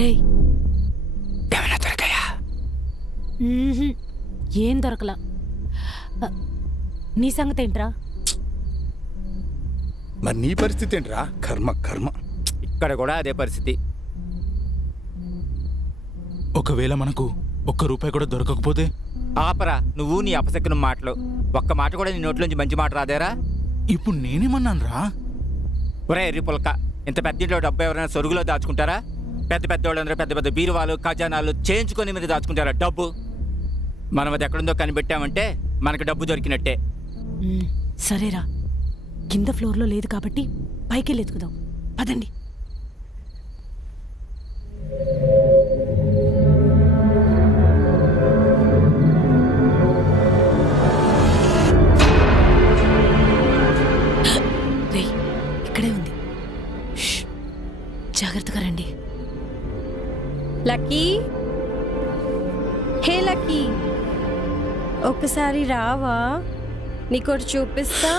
రేయ్ ఏమైనా దొరికాయా? ఏం దొరకలా. నీ సంగతి ఏంట్రా? మరి నీ పరిస్థితి ఏంట్రా? కర్మ కర్మ. ఇక్కడ కూడా అదే పరిస్థితి. ఒకవేళ మనకు ఒక్క రూపాయి కూడా దొరకకపోతే? ఆపరా నువ్వు నీ అపశకున మాటలు. ఒక్క మాట కూడా నీ నోట్లోంచి మంచి మాట రాదేరా? ఇప్పుడు నేనేమన్నాను రా? ఒరే ఎర్రిపులక, ఇంత పెద్ద ఇంట్లో డబ్బు ఎవరైనా సొరుగులో దాచుకుంటారా? పెద్ద పెద్ద వాళ్ళందరూ పెద్ద పెద్ద బీరువాలు ఖజానాలు చేయించుకొని మీద దాచుకుంటారా డబ్బు? మనం అది ఎక్కడుందో కనిపెట్టామంటే మనకు డబ్బు దొరికినట్టే. సరేరా, కింద ఫ్లోర్లో లేదు కాబట్టి పైకి వెళ్ళి ఎత్తుకుదాం. పదండి. ఇక్కడే ఉంది, జాగ్రత్తగా రండి. లక్కీ, హే లక్కీ, ఒక్కసారి రావా? నీకోటి చూపిస్తా.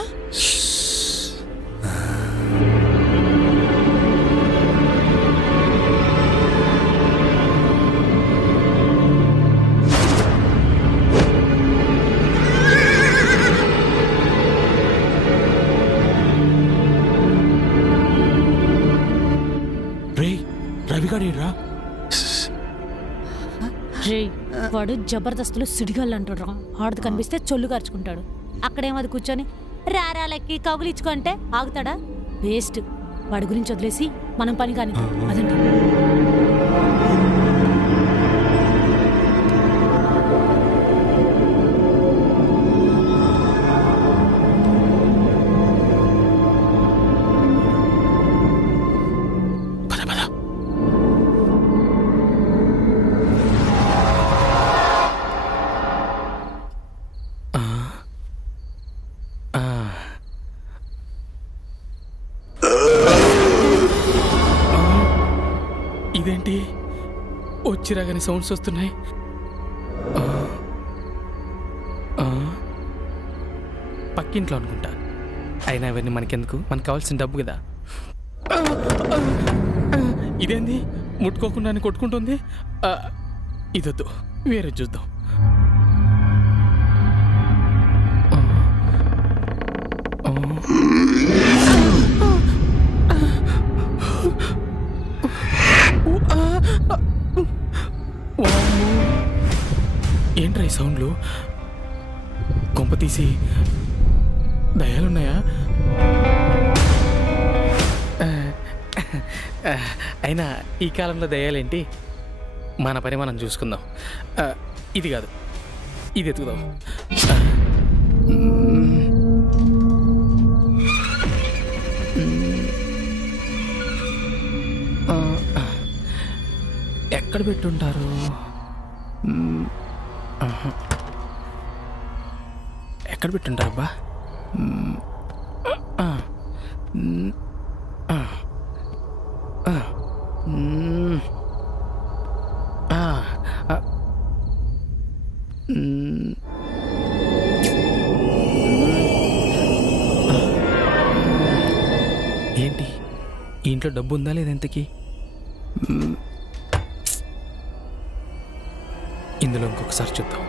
వాడు జబర్దస్తులు సిడిగాళ్ళు అంటాడు రా. ఆడది కనిపిస్తే చొల్లు కార్చుకుంటాడు. అక్కడేమది కూర్చొని రారా లెక్కి కబులిచ్చుకుంటే ఆగుతాడా? వేస్ట్. వాడి గురించి వదిలేసి మనం పని కాని. అదండి. ఇదేంటి వచ్చిరాగానే సౌండ్స్ వస్తున్నాయి? పక్కింట్లో అనుకుంటా. అయినా అవన్నీ మనకెందుకు, మనకు కావాల్సిన డబ్బు కదా. ఇదేంది ముట్టుకోకుండా కొట్టుకుంటుంది? ఇదొద్దు, వేరే చూద్దాం. ఏంట్రా ఈ సౌండ్లు? కొంప తీసి దయాలున్నాయా? అయినా ఈ కాలంలో దయాలేంటి? మన పని మనం చూసుకుందాం. ఇది కాదు, ఇది ఎత్తుకుదాం. ఎక్కడ పెట్టుంటారు? ఎక్కడ పెట్టుంటారు అబ్బా? ఏంటి ఈ ఇంట్లో డబ్బు ఉందా లేదా? ఎంతకి? ఇందులో ఇంకొకసారి చూద్దాం.